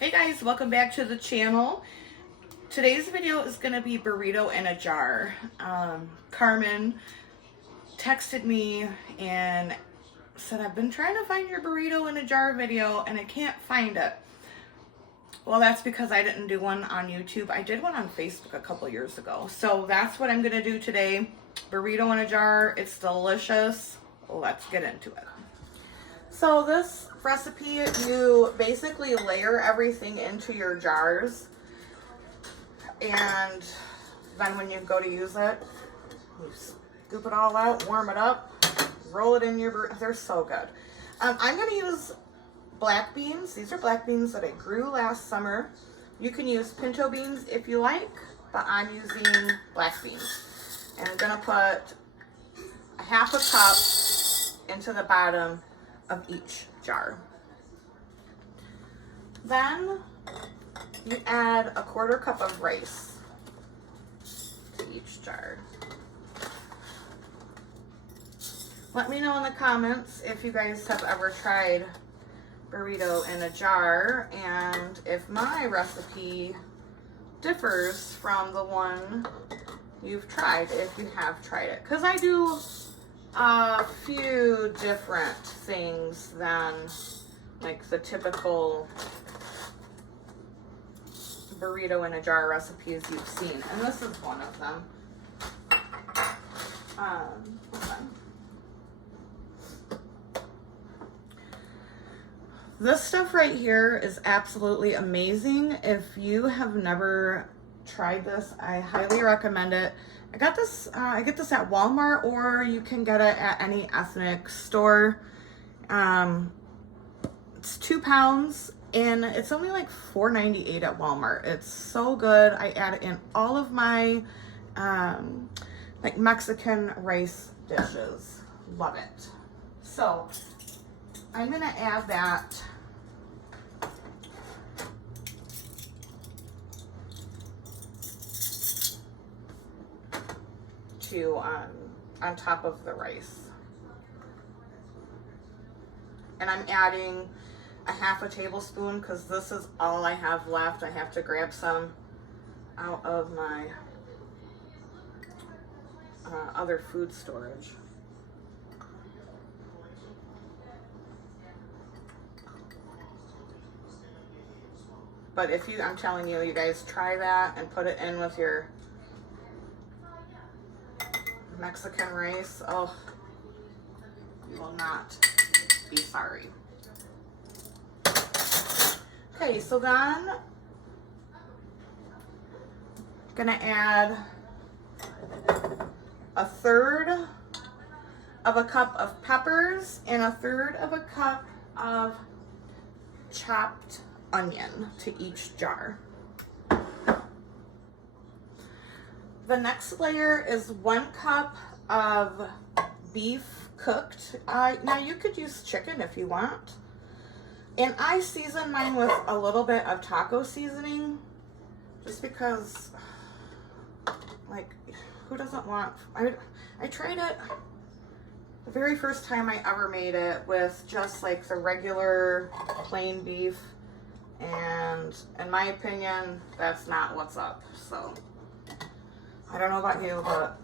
Hey guys, welcome back to the channel. Today's video is going to be burrito in a jar. Carmen texted me and said, I've been trying to find your burrito in a jar video and I can't find it. Well, that's because I didn't do one on YouTube. I did one on Facebook a couple years ago. So that's what I'm going to do today. Burrito in a jar. It's delicious. Let's get into it. So this recipe, you basically layer everything into your jars, and then when you go to use it, you scoop it all out, warm it up, roll it in your burrito. They're so good. I'm going to use black beans. These are black beans that I grew last summer. You can use pinto beans if you like, but I'm using black beans. And I'm going to put a half a cup into the bottom of each jar. Then you add a quarter cup of rice to each jar. Let me know in the comments if you guys have ever tried burrito in a jar and if my recipe differs from the one you've tried, if you have tried it. Because I do a few different things than like the typical burrito in a jar recipes you've seen, and this is one of them. Hold on. This stuff right here is absolutely amazing. If you have never tried this, I highly recommend it. I got this, I get this at Walmart, or you can get it at any ethnic store. It's 2 pounds and it's only like $4.98 at Walmart. It's so good. I add it in all of my like Mexican rice dishes. Love it. So I'm gonna add that to on top of the rice. And I'm adding a half a tablespoon because this is all I have left. I have to grab some out of my other food storage. But if you, I'm telling you, you guys try that and put it in with your Mexican rice. Oh, you will not be sorry. Okay, so then I'm gonna add a third of a cup of peppers and a third of a cup of chopped onion to each jar. The next layer is 1 cup of beef cooked. Now you could use chicken if you want. And I season mine with a little bit of taco seasoning just because, like, who doesn't want, I tried it the very first time I ever made it with just like the regular plain beef, and in my opinion, that's not what's up. So I don't know about you, but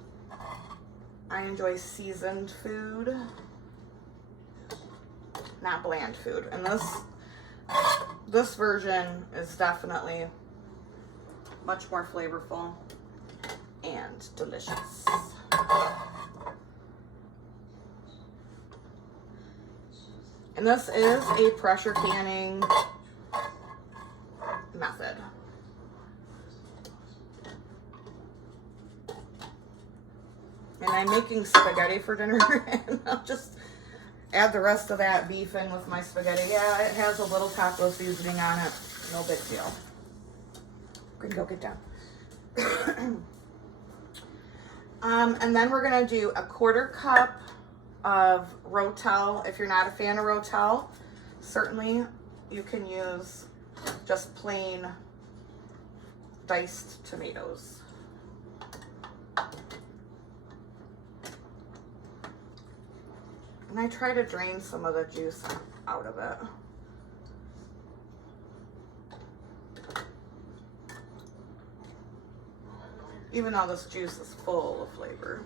I enjoy seasoned food, not bland food. And this version is definitely much more flavorful and delicious. And this is a pressure canning method. And I'm making spaghetti for dinner, and I'll just add the rest of that beef in with my spaghetti. Yeah, it has a little taco seasoning on it. No big deal. We can go get down. And then we're gonna do a quarter cup of Rotel. If you're not a fan of Rotel, certainly you can use just plain diced tomatoes. And I try to drain some of the juice out of it. even though this juice is full of flavor.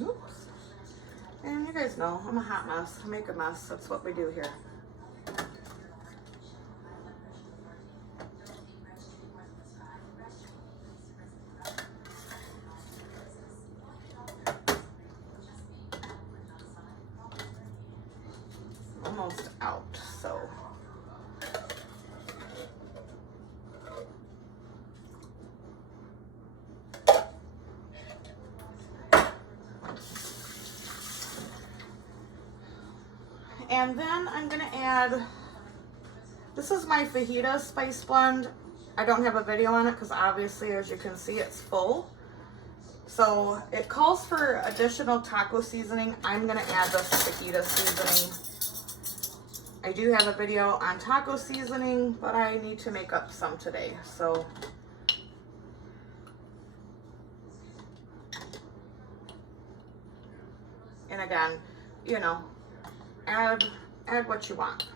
Oops. And you guys know, I'm a hot mess. I make a mess. That's what we do here. Almost out, so. And then I'm gonna add, this is my fajita spice blend. I don't have a video on it because obviously, as you can see, it's full. So it calls for additional taco seasoning. I'm gonna add this fajita seasoning. I do have a video on taco seasoning, but I need to make up some today, so. And again, you know, add what you want.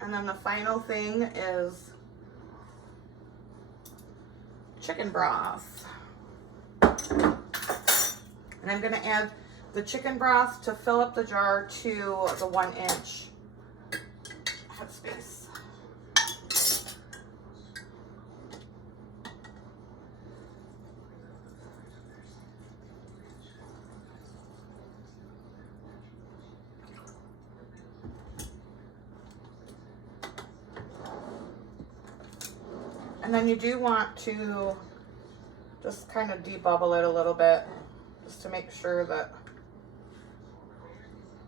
And then the final thing is chicken broth. And I'm gonna add the chicken broth to fill up the jar to the 1-inch headspace. And then you do want to just kind of debubble it a little bit, just to make sure that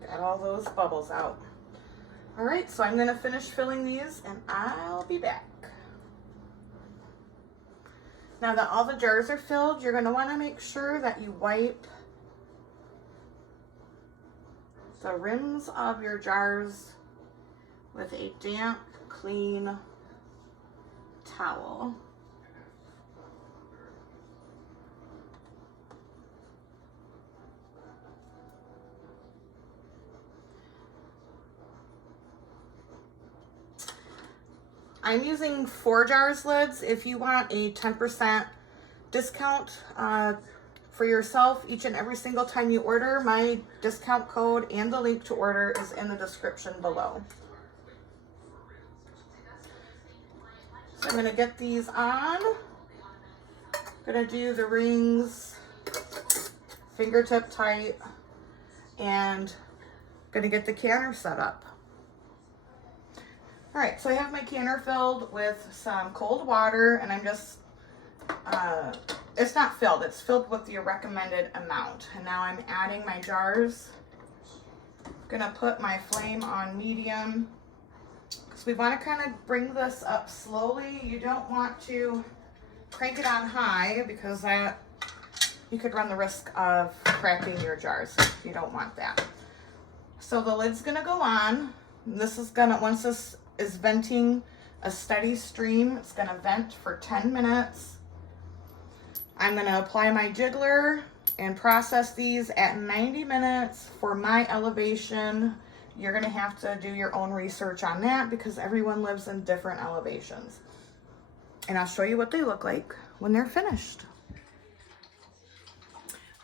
got all those bubbles out. All right, so I'm gonna finish filling these and I'll be back. Now that all the jars are filled, you're gonna wanna make sure that you wipe the rims of your jars with a damp, clean towel. I'm using 4 jars lids. If you want a 10% discount for yourself each and every single time you order, my discount code and the link to order is in the description below. So I'm gonna get these on. Gonna do the rings fingertip tight and gonna get the canner set up. All right, so I have my canner filled with some cold water and I'm just, it's not filled, it's filled with your recommended amount. And now I'm adding my jars. Gonna put my flame on medium. So we want to kind of bring this up slowly. You don't want to crank it on high because that you could run the risk of cracking your jars. You don't want that. So the lid's gonna go on. This is gonna, once this is venting a steady stream, it's gonna vent for 10 minutes. I'm gonna apply my jiggler and process these at 90 minutes for my elevation. You're gonna have to do your own research on that because everyone lives in different elevations. And I'll show you what they look like when they're finished.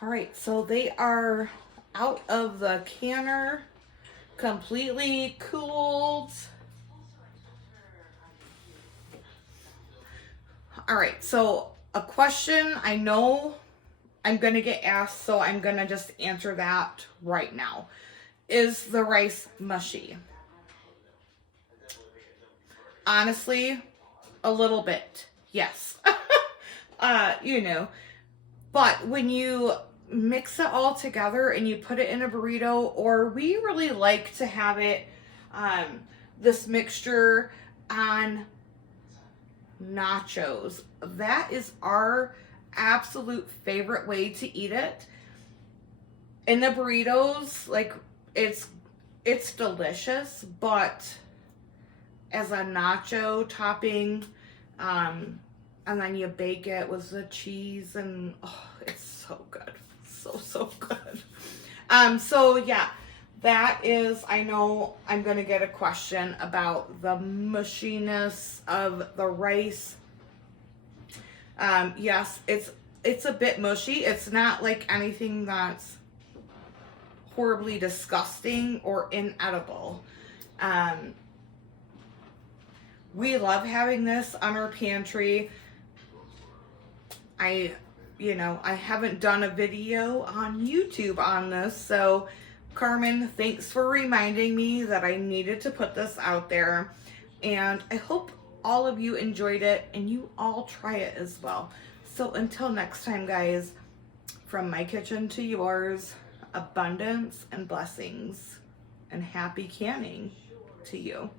All right, so they are out of the canner, completely cooled. All right, so a question I know I'm gonna get asked, so I'm gonna just answer that right now. Is the rice mushy? Honestly, a little bit, yes. You know, but when you mix it all together and you put it in a burrito, or we really like to have it, this mixture on nachos. That is our absolute favorite way to eat it. In the burritos, like, it's delicious, but as a nacho topping, and then you bake it with the cheese and oh, it's so good. so good. So yeah, that is, I know I'm going to get a question about the mushiness of the rice. Yes, it's a bit mushy. It's not like anything that's horribly disgusting or inedible. We love having this on our pantry. I haven't done a video on YouTube on this, so Carmen, thanks for reminding me that I needed to put this out there. And I hope all of you enjoyed it and you all try it as well. So until next time, guys, from my kitchen to yours, abundance and blessings and happy canning to you.